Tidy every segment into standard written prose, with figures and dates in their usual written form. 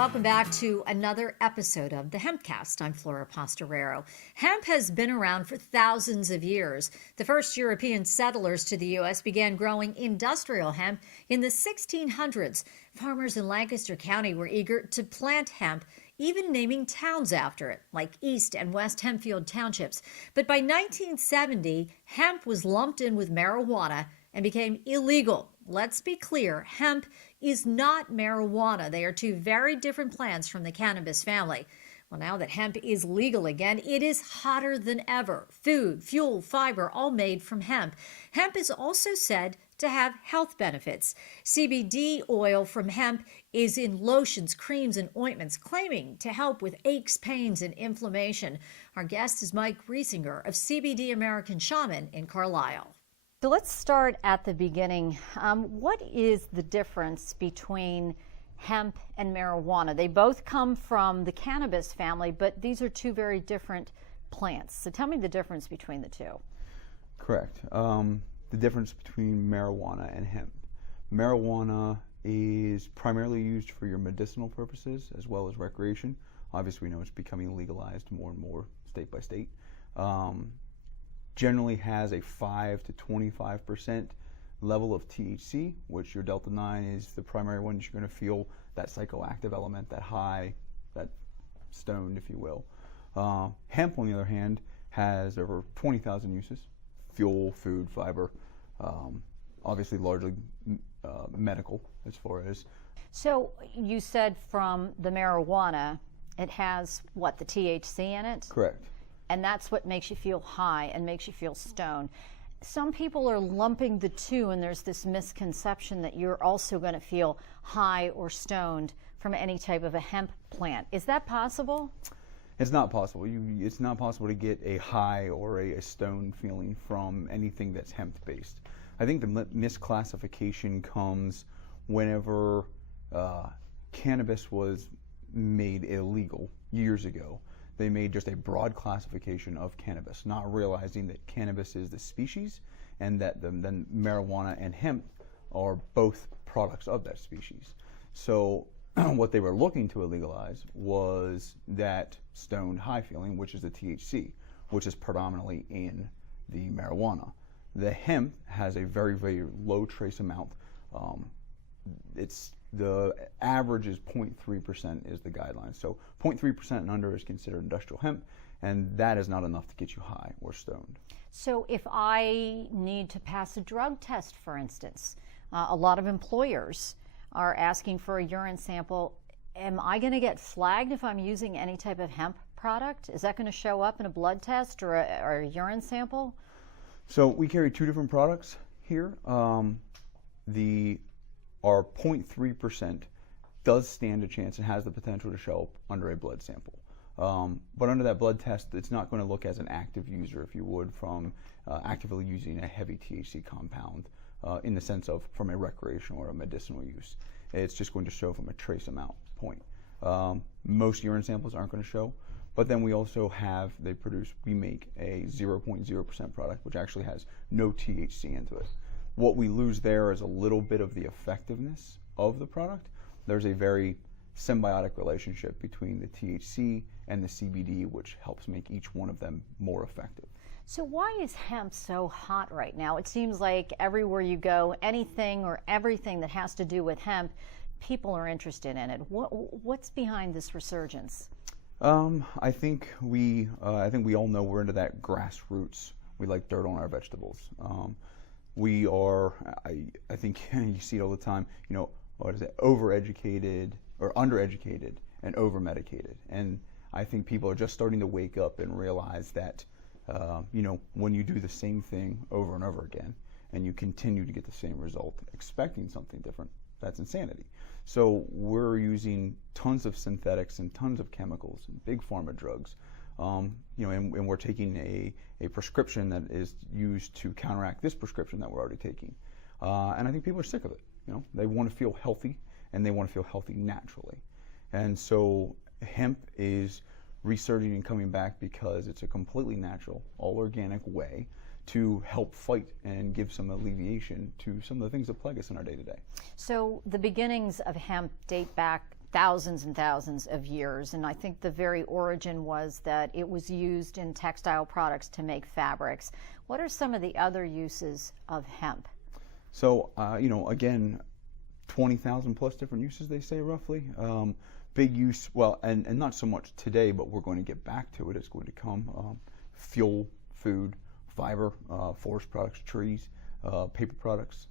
Welcome back to another episode of the HempCast. I'm Flora Pastorero. Hemp has been around for thousands of years. The first European settlers to the U.S. began growing industrial hemp in the 1600s. Farmers in Lancaster County were eager to plant hemp, even naming towns after it, like East and West Hempfield townships. But by 1970, hemp was lumped in with marijuana and became illegal. Let's be clear, hemp is not marijuana. They are two very different plants from the cannabis family. Well, now that hemp is legal again, it is hotter than ever. Food, fuel, fiber, all made from hemp. Hemp is also said to have health benefits. CBD oil from hemp is in lotions, creams, and ointments, claiming to help with aches, pains, and inflammation. Our guest is Mike Riesinger of CBD American Shaman in Carlisle. So let's start at the beginning. What is the difference between hemp and marijuana? They both come from the cannabis family, but these are two very different plants. So tell me the difference between the two. Correct. The difference between marijuana and hemp. Marijuana is primarily used for your medicinal purposes as well as recreation. Obviously, we know it's becoming legalized more and more state by state. Generally has a 5 to 25% level of THC, which your delta-9 is the primary one. You're going to feel that psychoactive element, that high, that stoned, if you will. Hemp, on the other hand, has over 20,000 uses. Fuel, food, fiber, obviously largely medical as far as. So you said from the marijuana, it has what, the THC in it? Correct. And that's what makes you feel high and makes you feel stoned. Some people are lumping the two, and there's this misconception that you're also going to feel high or stoned from any type of a hemp plant. Is that possible? It's not possible. It's not possible to get a high or a stoned feeling from anything that's hemp-based. I think the misclassification comes whenever cannabis was made illegal years ago. They made just a broad classification of cannabis, not realizing that cannabis is the species and that then marijuana and hemp are both products of that species. So what they were looking to illegalize was that stoned high feeling, which is the THC, which is predominantly in the marijuana. The hemp has a very, very low trace amount. The average is 0.3% is the guideline. So 0.3% and under is considered industrial hemp, and that is not enough to get you high or stoned. So if I need to pass a drug test, for instance, a lot of employers are asking for a urine sample. Am I going to get flagged if I'm using any type of hemp product? Is that going to show up in a blood test or a urine sample? So we carry two different products here. Our 0.3% does stand a chance and has the potential to show up under a blood sample. But under that blood test, it's not going to look as an active user, if you would, from actively using a heavy THC compound in the sense of from a recreational or a medicinal use. It's just going to show from a trace amount point. Most urine samples aren't going to show, but then we also we make a 0.0% product, which actually has no THC into it. What we lose there is a little bit of the effectiveness of the product. There's a very symbiotic relationship between the THC and the CBD, which helps make each one of them more effective. So why is hemp so hot right now? It seems like everywhere you go, anything or everything that has to do with hemp, people are interested in it. What's behind this resurgence? I think we all know we're into that grassroots. We like dirt on our vegetables. We are, I think you see it all the time, overeducated or undereducated and over-medicated. And I think people are just starting to wake up and realize that, when you do the same thing over and over again and you continue to get the same result, expecting something different, that's insanity. So we're using tons of synthetics and tons of chemicals and big pharma drugs. And we're taking a prescription that is used to counteract this prescription that we're already taking. And I think people are sick of it. They want to feel healthy, and they want to feel healthy naturally. And so hemp is resurging and coming back because it's a completely natural, all organic way to help fight and give some alleviation to some of the things that plague us in our day-to-day. So the beginnings of hemp date back thousands and thousands of years, and I think the very origin was that it was used in textile products to make fabrics. What are some of the other uses of hemp? So, again, 20,000 plus different uses, they say, roughly. Big use, well, and not so much today, but we're going to get back to it. It's going to come. Fuel, food, fiber, forest products, trees, paper products,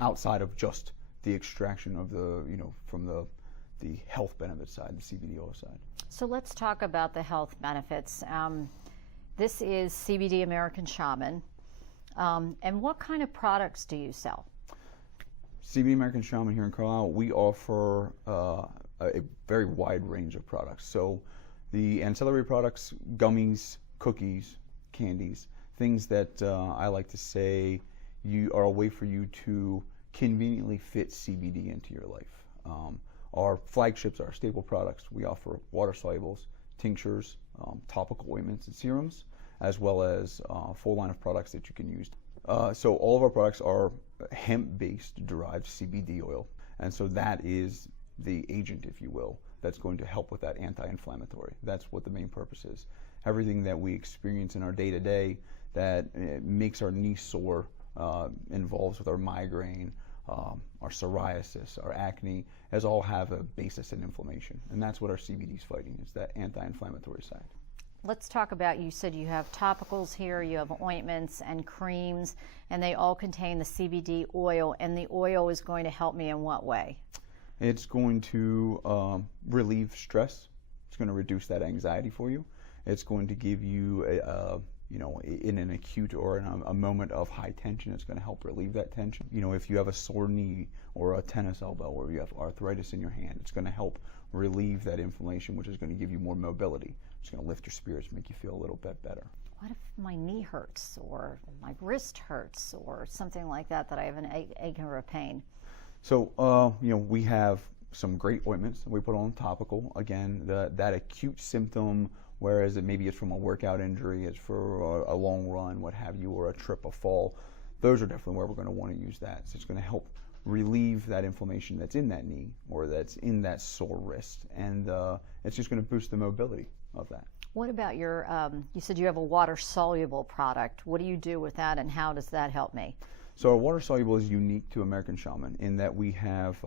outside of just the extraction of from the health benefit side, the CBD oil side. So let's talk about the health benefits. This is CBD American Shaman. And what kind of products do you sell? CBD American Shaman here in Carlisle, we offer a very wide range of products. So the ancillary products, gummies, cookies, candies, things that I like to say are a way for you to conveniently fit CBD into your life. Our flagships are staple products. We offer water solubles, tinctures, topical ointments and serums, as well as a full line of products that you can use. So all of our products are hemp-based derived CBD oil, and so that is the agent, if you will, that's going to help with that anti-inflammatory. That's what the main purpose is. Everything that we experience in our day-to-day that makes our knee sore, involves with our migraine, our psoriasis, our acne, as all have a basis in inflammation, and that's what our CBD is fighting, is that anti-inflammatory side. Let's talk about, you said you have topicals here, you have ointments and creams, and they all contain the CBD oil, and the oil is going to help me in what way? It's going to relieve stress. It's going to reduce that anxiety for you. It's going to give you, in an acute or in a moment of high tension, it's going to help relieve that tension. If you have a sore knee or a tennis elbow or you have arthritis in your hand, it's going to help relieve that inflammation, which is going to give you more mobility. It's going to lift your spirits, make you feel a little bit better. What if my knee hurts or my wrist hurts or something like that, that I have an ache or a pain? So, we have some great ointments that we put on topical. Again, that acute symptom, whereas maybe it's from a workout injury, it's for a long run, what have you, or a trip, a fall. Those are definitely where we're going to want to use that. So it's going to help relieve that inflammation that's in that knee or that's in that sore wrist, and it's just going to boost the mobility of that. What about your, you said you have a water-soluble product. What do you do with that, and how does that help me? So our water-soluble is unique to American Shaman in that we have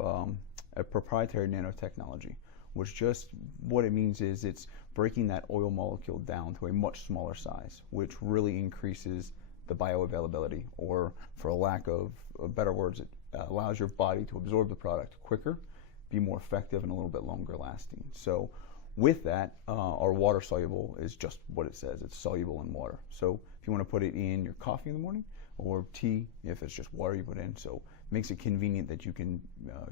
a proprietary nanotechnology, which just what it means is it's breaking that oil molecule down to a much smaller size, which really increases the bioavailability, or for a lack of better words, it allows your body to absorb the product quicker, be more effective, and a little bit longer lasting. So with that, our water soluble is just what it says. It's soluble in water. So if you want to put it in your coffee in the morning, or tea, if it's just water you put in, so it makes it convenient that you can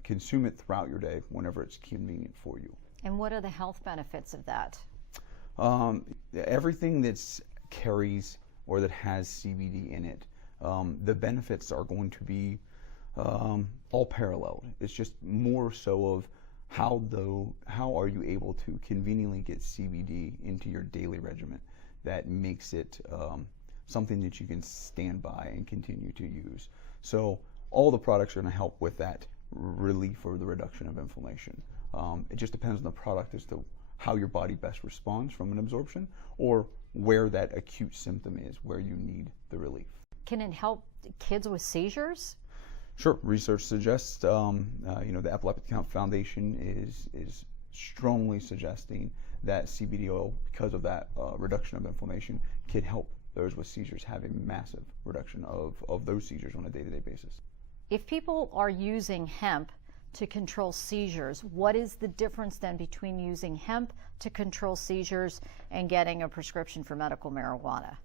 consume it throughout your day whenever it's convenient for you. And what are the health benefits of that? Everything that's carries or that has CBD in it, the benefits are going to be all paralleled. It's just more so of how are you able to conveniently get CBD into your daily regimen that makes it something that you can stand by and continue to use. So all the products are going to help with that relief or the reduction of inflammation. It just depends on the product as to how your body best responds from an absorption, or where that acute symptom is, where you need the relief. Can it help kids with seizures? Sure. Research suggests, the Epileptic Foundation is strongly suggesting that CBD oil, because of that reduction of inflammation, can help those with seizures have a massive reduction of those seizures on a day-to-day basis. If people are using hemp to control seizures, what is the difference then between using hemp to control seizures and getting a prescription for medical marijuana?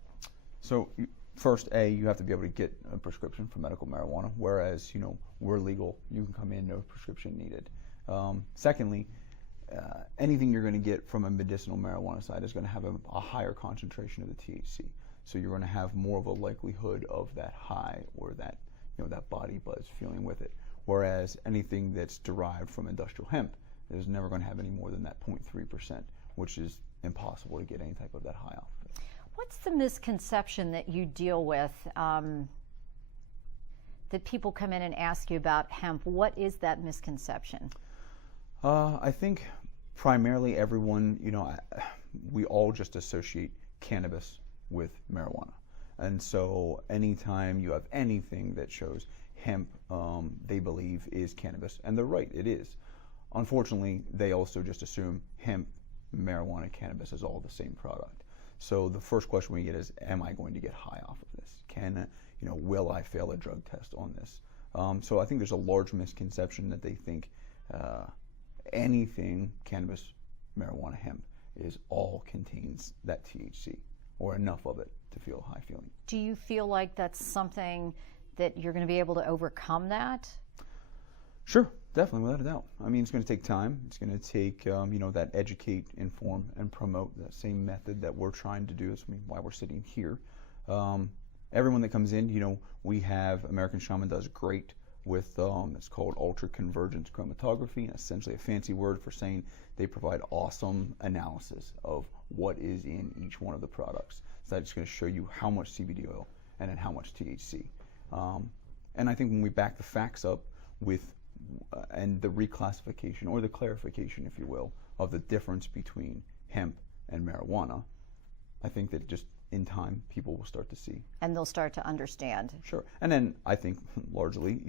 So first, you have to be able to get a prescription for medical marijuana, whereas, we're legal. You can come in, no prescription needed. Secondly, anything you're going to get from a medicinal marijuana side is going to have a higher concentration of the THC. So you're going to have more of a likelihood of that high or that, that body buzz feeling with it. Whereas anything that's derived from industrial hemp is never going to have any more than that 0.3%, which is impossible to get any type of that high off of it. What's the misconception that you deal with, that people come in and ask you about hemp? What is that misconception? I think primarily everyone, we all just associate cannabis with marijuana. And so anytime you have anything that shows hemp, they believe is cannabis. And they're right, it is. Unfortunately, they also just assume hemp, marijuana, cannabis is all the same product. So the first question we get is, am I going to get high off of this? Will I fail a drug test on this? So I think there's a large misconception that they think anything cannabis, marijuana, hemp is all contains that THC or enough of it to feel high feeling. Do you feel like that's something that you're going to be able to overcome that? Sure, definitely, without a doubt. I mean, it's going to take time. It's going to take, that educate, inform, and promote that same method that we're trying to do. That's why we're sitting here. Everyone that comes in, we have American Shaman does great with, it's called ultra convergence chromatography, and essentially a fancy word for saying they provide awesome analysis of what is in each one of the products. So that's going to show you how much CBD oil and then how much THC. And I think when we back the facts up with and the reclassification or the clarification, if you will, of the difference between hemp and marijuana, I think that just in time people will start to see. And they'll start to understand. Sure. And then I think largely,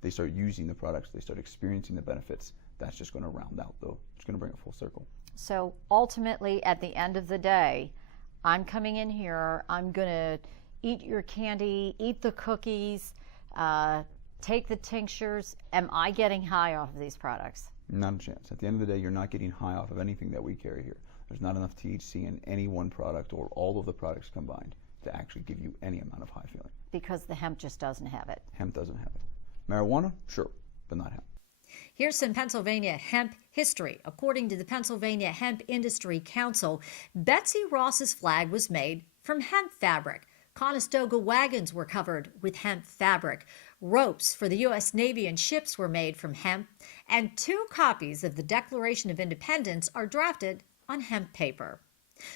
they start using the products, they start experiencing the benefits. That's just going to round out, though. It's going to bring it full circle. So ultimately, at the end of the day, I'm coming in here, I'm going to eat your candy, eat the cookies, take the tinctures. Am I getting high off of these products? Not a chance. At the end of the day, you're not getting high off of anything that we carry here. There's not enough THC in any one product or all of the products combined to actually give you any amount of high feeling. Because the hemp just doesn't have it. Hemp doesn't have it. Marijuana, sure, but not hemp. Here's some Pennsylvania hemp history. According to the Pennsylvania Hemp Industry Council, Betsy Ross's flag was made from hemp fabric. Conestoga wagons were covered with hemp fabric. Ropes for the U.S. Navy and ships were made from hemp. And 2 copies of the Declaration of Independence are drafted on hemp paper.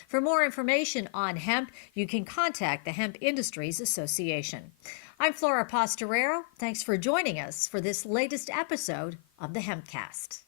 For more information on hemp, you can contact the Hemp Industries Association. I'm Flora Pastorero. Thanks for joining us for this latest episode of the HempCast.